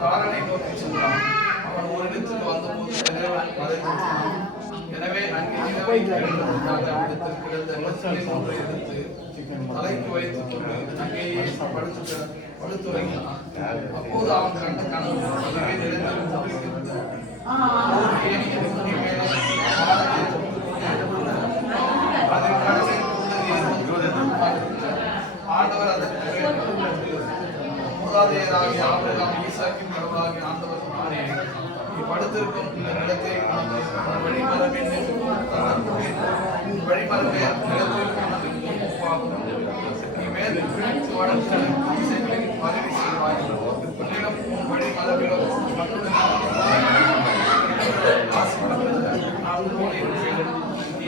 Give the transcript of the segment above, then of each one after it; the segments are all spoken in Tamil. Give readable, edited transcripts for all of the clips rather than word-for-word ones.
காரனை நோக்கி சென்றான். அவன் ஒரு இடத்துக்கு வந்தபோது எனவே அங்கே கிடந்த மசிலின் ஒன்றை எடுத்து தலைக்கு வைத்துக் கொண்டு அங்கேயே படுத்துறங்கினான். அப்போது அவன் கண்ட கனவு அதுவே நிறைந்திருந்து ஆண்டவர் அதற்கு மூதாதையராகிய ஆபிரகாம் ஈசாக்கின் கடவுளாகிய ஆண்டவர் நானே. நீ படுத்திருக்கும் இந்த நிலத்தை வழிமரமே நிலத்தில் ஒப்பாகும். நீ மேல் வளர்த்து இசைகளின் மறைவு செய்வாய். உன்னிடம் உன் வழிமரபிலும்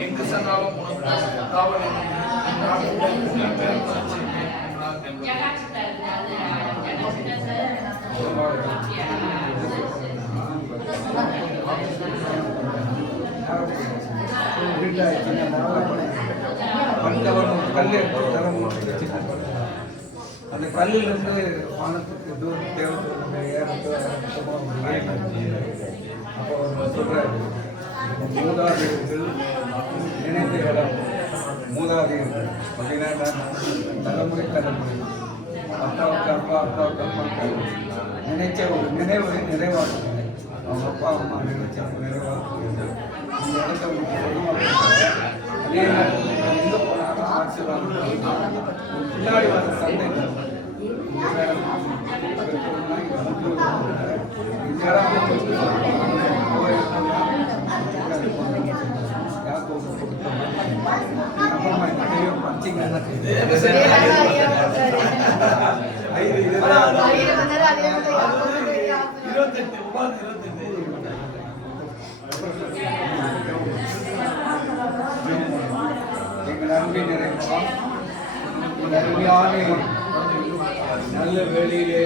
எங்கு சென்றாலும் உனக்கு காவல் அந்த கல்லிலிருந்து வானத்துக்கு தூரம் தேவத்தை ஏறப்போ அப்போ சொல்றாரு, மூதாதையர்கள் நினைத்த இடம். மூதாதையர்கள் அப்படின்னா தலைமுறை அப்பாவுக்கு அப்பா, அப்பாவுக்கு அப்பாவுக்கு நினைச்ச ஒரு நினைவை நிறைவாக்குங்க. அவங்க அப்பா அம்மா நினைச்ச நிறைவாக்குங்க. இந்த இடத்த உங்களுக்கு சொல்லுவாங்க. அதே நேரத்தில் எங்கே போனாலும் ஆசீர்வாதம் பின்னாடி வர சந்தை நல்ல வேளையிலே,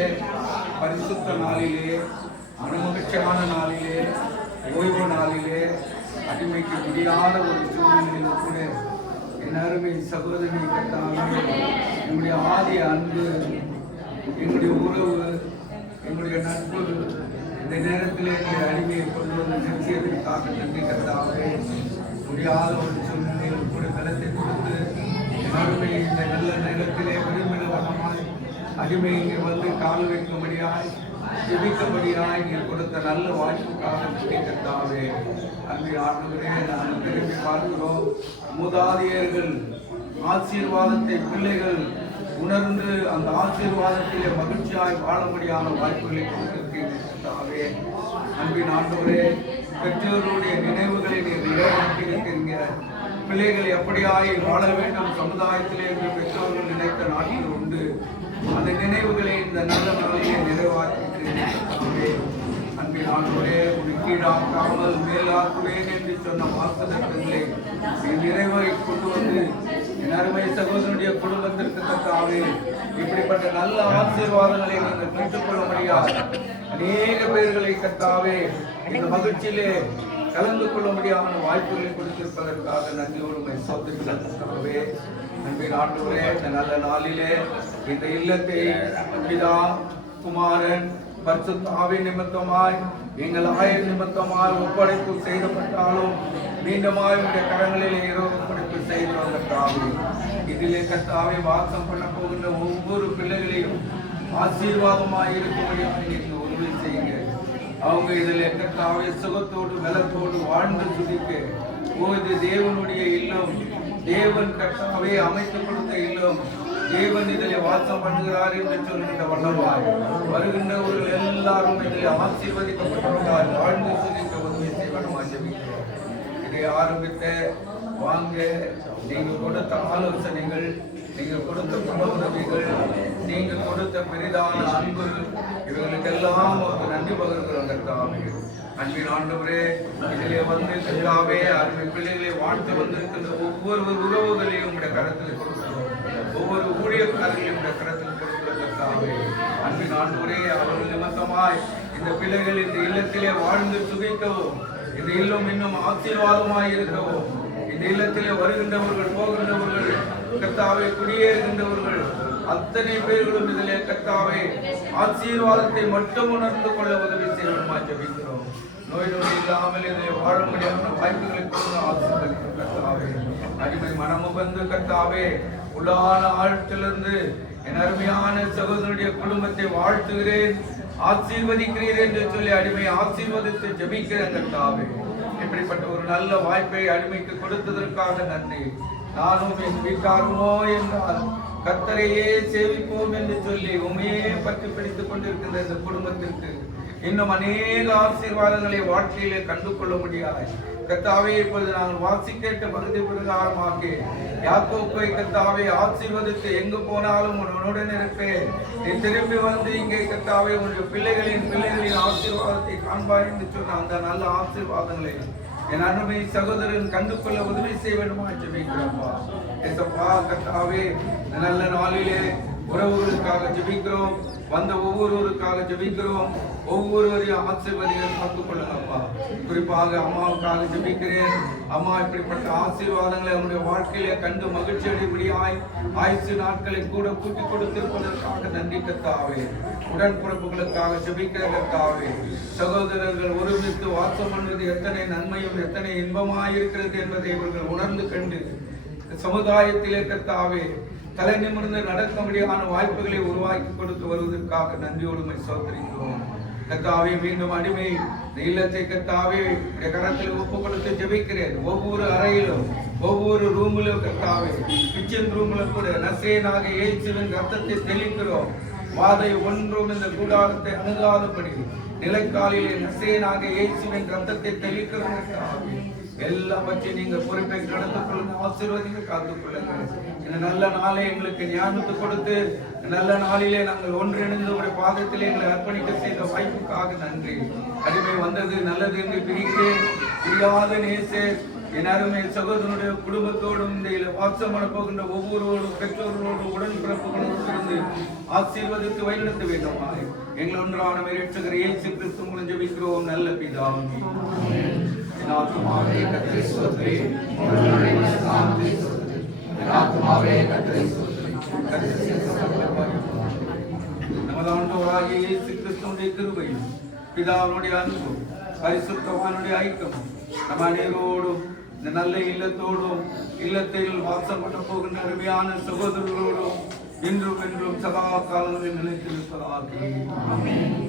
பரிசுத்த நாளிலே, அனுமதிக்கான நாளிலே, ஓய்வு நாளிலே, அடிமைக்கு முடியாத ஒரு சூழ்நிலையில் கூட என் அருமை சகோதரி கட்டாமல் எங்களுடைய ஆதி அன்பு, எங்களுடைய உறவு, எங்களுடைய நட்பு இந்த நேரத்தில் எங்களுடைய அடிமையை கொண்டு வந்து நிறுத்தியதற்காக நன்றி கட்டாவே. முடியாத ஒரு சூழ்நிலையில் கூட பலத்தை கொடுத்து அருமை இந்த நல்ல நேரத்திலே விரும்பின வண்ணமாய் அடிமை இங்கே வந்து கால் வைக்கும்படியாய் ஜெபிக்கும்படியாய் நீர் கொடுத்த நல்ல வாய்ப்புக்காக நன்றி கர்த்தாவே. அன்பின் ஆண்டவரே, நாங்கள் திரும்பி பார்க்கிறோம். மூதாதையர்கள் ஆசீர்வாதத்தை பிள்ளைகள் உணர்ந்து அந்த ஆசீர்வாதத்திலே மகிழ்ச்சியாய் வாழும்படியான வாய்ப்புகளை கொடுத்திருக்கிறீர்களே. அன்பின் ஆண்டவரே, பெற்றோர்களுடைய நினைவுகளை நீர் நிறைவேற்றி இருக்கிறீங்க. பிள்ளைகள் எப்படியாய் வாழ வேண்டும் சமுதாயத்திலே என்று பெற்றோர்கள் நினைத்த நாட்டில் உண்டு. அந்த நினைவுகளை இந்த நல்ல நாளையே நிறைவாற்றியிருக்கிறீர்களே. அன்பின் ஆண்டவரே, உன் கீழாக்காமல் மேலாக்குவேன் என்று சொன்ன வாசகங்களை நிறைவை கொண்டு வந்து என் அருமை சகோதரனுடைய குடும்பத்திற்கு தக்காவே இப்படிப்பட்ட நல்ல ஆசீர்வாதங்களை நீங்கள் பெற்றுக்கொள்ள முடியாது. அநேக பேர்களை கத்தாவே இந்த மகிழ்ச்சியிலே கலந்து கொள்ள முடியாத வாய்ப்புகளை கொடுத்திருப்பதற்காக நன்றியோடு சோதரிக்கவே. அன்பின் ஆண்டவரே, இந்த நல்ல நாளிலே இந்த இல்லத்தை பிதா, குமாரன், பரிசுத்த ஆவி நிமித்தமாய் எங்கள் ஆயுள் நிமித்தமாய் ஒப்படைப்பு செய்யப்பட்டாலும் மீண்டுமாய் உடைய கடங்களிலே ஒப்படைப்பு செய்து வந்தாவே. இதிலே கத்தாவே வாசம் பண்ண போகின்ற ஒவ்வொரு பிள்ளைகளையும் ஆசீர்வாதமாய் இருக்கும்படியாக நீங்கள் உதவி செய்யுங்க. அவங்க இதில் கர்த்தாவே சுகத்தோடு பலத்தோடு வாழ்ந்து துதிக்க. இது தேவனுடைய இல்லம், தேவன் கர்த்தாவே அமைத்துக் கொடுத்த இல்லம், தேவன் இதில் வாசம் பண்ணுகிறார் என்று சொல்கின்ற வல்லவாய் வருகின்றவர்கள் எல்லாரும் இதில் ஆசீர்வதிக்கப்பட்டவர்களால் வாழ்ந்து துதிக்க உதவி செய்வனமாக ஜெபிக்கிறோம். இதை ஆரம்பித்த வாங்க. நீங்க கொடுத்த ஆலோசனைகள், நீங்க கொடுத்த பண உதவிகள், நீங்க கொடுத்த பெரிதான அன்பு, இவர்களுக்கெல்லாம் ஒரு நன்றி பகிர்கிறோம் கர்த்தாவே. அன்பின் ஆண்டவரே, இதிலே வந்து கர்த்தாவே அருமை பிள்ளைகளை வாழ்த்து வந்திருக்கின்ற ஒவ்வொரு உறவுகளையும் உடைய கரத்தில் கொடுக்கிறோம். ஒவ்வொரு ஊழியக்காரர்களையும் உடைய கரத்தில் கொடுக்கிற கர்த்தாவே. அன்பின் ஆண்டவரே, அவர்கள் நிமித்தமாய் இந்த பிள்ளைகள் இந்த இல்லத்திலே வாழ்ந்து சுகிக்கவும், இந்த இல்லம் இன்னும் ஆசீர்வாதமாய் இருக்கவும், இந்த இல்லத்திலே வருகின்றவர்கள் போகின்றவர்கள் கர்த்தாவே குடியேறுகின்றவர்கள் அத்தனை பேர்களும் இதிலே கர்த்தாவே ஆசீர்வாதத்தை மட்டும் உணர்ந்து கொள்ள உதவி செய்யணுமா ஜெபிக்கிறோம். நோய் நொடி இல்லாமல் இதை வாழ முடியாத வாய்ப்புகளை கொண்டு ஆசீர்வதிக்கும் கர்த்தாவே. அடிமை மனமுகந்து கர்த்தாவே உள்ளான ஆழ்த்திலிருந்து என் அருமையான சகோதரனுடைய குடும்பத்தை வாழ்த்துகிறேன், ஆசீர்வதிக்கிறீர் என்று சொல்லி அடிமை ஆசீர்வதித்து ஜெபிக்கிறேன் கர்த்தாவே. இப்படிப்பட்ட ஒரு நல்ல வாய்ப்பை அடிமைக்கு கொடுத்ததற்காக நன்றி. நானும் என் வீட்டாருமோ என்றால் கர்த்தரையே சேவிப்போம் என்று சொல்லி உண்மையே பற்றி பிடித்துக் கொண்டிருக்கின்ற இந்த குடும்பத்திற்கு இன்னும் அநேக ஆசீர்வாதங்களை வாழ்க்கையிலே கண்டு கொள்ள முடியாது கர்த்தாவே. இப்பொழுது நாங்கள் வாசி கேட்ட பகுதி பிரகாரமாக யாக்கோபை கர்த்தாவே ஆசீர்வதித்து எங்கு போனாலும் உன்னுடன் இருப்பேன், நீ திரும்பி வந்து இங்கே கர்த்தாவே உன்னுடைய பிள்ளைகளின் ஆசீர்வாதத்தை காண்பாய் என்று சொன்ன அந்த நல்ல ஆசீர்வாதங்களை என் அருமை சகோதரன் கண்டு கொள்ள உதவி செய்ய வேண்டுமா ஜெபிக்கிறோம்ப்பா. ஏசப்பா கர்த்தாவே, நல்ல நாளிலே உறவுகளுக்காக ஜெபிக்கிறோம், வந்த ஒவ்வொருவருக்காக ஜெபிக்கிறோம். ஒவ்வொருவரையும் ஆசீர்வாதங்கள் பார்த்துக் கொள்ளுங்கப்பா. குறிப்பாக அம்மாவுக்காக ஜெபிக்கிறேன். அம்மா இப்படிப்பட்ட ஆசீர்வாதங்களை அவனுடைய வாழ்க்கையிலே கண்டு மகிழ்ச்சி அடைபடியாய் ஆயுசு நாட்களை கூட கூட்டி கொடுத்திருப்பதற்காக நன்றி கர்த்தாவே. உடன்பிறப்புகளுக்காக ஜெபிக்கிற கர்த்தாவே, சகோதரர்கள் ஒருமித்து வாசம் பண்ணுவது எத்தனை நன்மையும் எத்தனை இன்பமாயிருக்கிறது என்பதை இவர்கள் உணர்ந்து கண்டு சமுதாயத்திலே கர்த்தாவே தலை நிமிர்ந்து நடக்க முடியாத வாய்ப்புகளை உருவாக்கி கொடுத்து வருவதற்காக நன்றியோடு சோதரிக்கிறோம் கர்த்தாவே. மீண்டும் அடிமை இல்லத்தை கர்த்தாவே கரத்தில் ஒப்பு கொடுத்து ஜெபிக்கிறேன். ஒவ்வொரு அறையிலும் ஒவ்வொரு ரூமிலும் கர்த்தாவே கிச்சன் ரூம்ல கூட நசரேயனாக இயேசுவின் ரத்தத்தை தெளிக்கிறோம். வாதை ஒன்றும் இந்த கூடாரத்தை அணுகாதபடி நிலைக்காலிலே நசரேயனாக இயேசுவின் ரத்தத்தை தெளிக்கிறோம் கர்த்தாவே. எல்லாவற்றையும் நீங்க பொறுப்பை நடந்து கொள்ளுங்க, ஆசீர்வதிங்க, காத்துக் கொள்ளுங்க. இந்த நல்ல நாளை எங்களுக்கு ஞானத்தை கொடுத்து நல்ல நாளிலே நாங்கள் ஒன்றிணைந்து உடைய பாதத்திலே எங்களை அர்ப்பணிக்க செய்த வாய்ப்புக்காக நன்றி. அடிமை வந்தது நல்லது என்று பிரிகிறேன். பிரியாத நேசர் என் அருமை சகோதரனுடைய குடும்பத்தோடும் இந்த வாசம் பண்ண போகின்ற ஒவ்வொருவரோடும் பெற்றோர்களோடும் உடன்பிறப்புகளோடு இருந்து ஆசீர்வதித்து வழிநடத்த வேண்டுமா எங்கள் ஒன்றான இரட்சகர் இயேசு கிறிஸ்து மூலம் ஜெபிக்கிறோம் நல்ல பிதாவே. நமது ஆண்டவராகிய இயேசு கிறிஸ்துவின் கிருபையும் பிதாவினுடைய அன்பும் பரிசுத்தவானுடைய ஐக்கியமும் நம் அனைவரோடும் இந்த நல்ல இல்லத்தோடும் இல்லத்தில் வாசம் பண்ண போகின்ற அருமையான சகோதரர்களோடும் இன்றும் என்றும் சதா காலங்களில் நிலைத்திருப்பதாக. ஆமென்.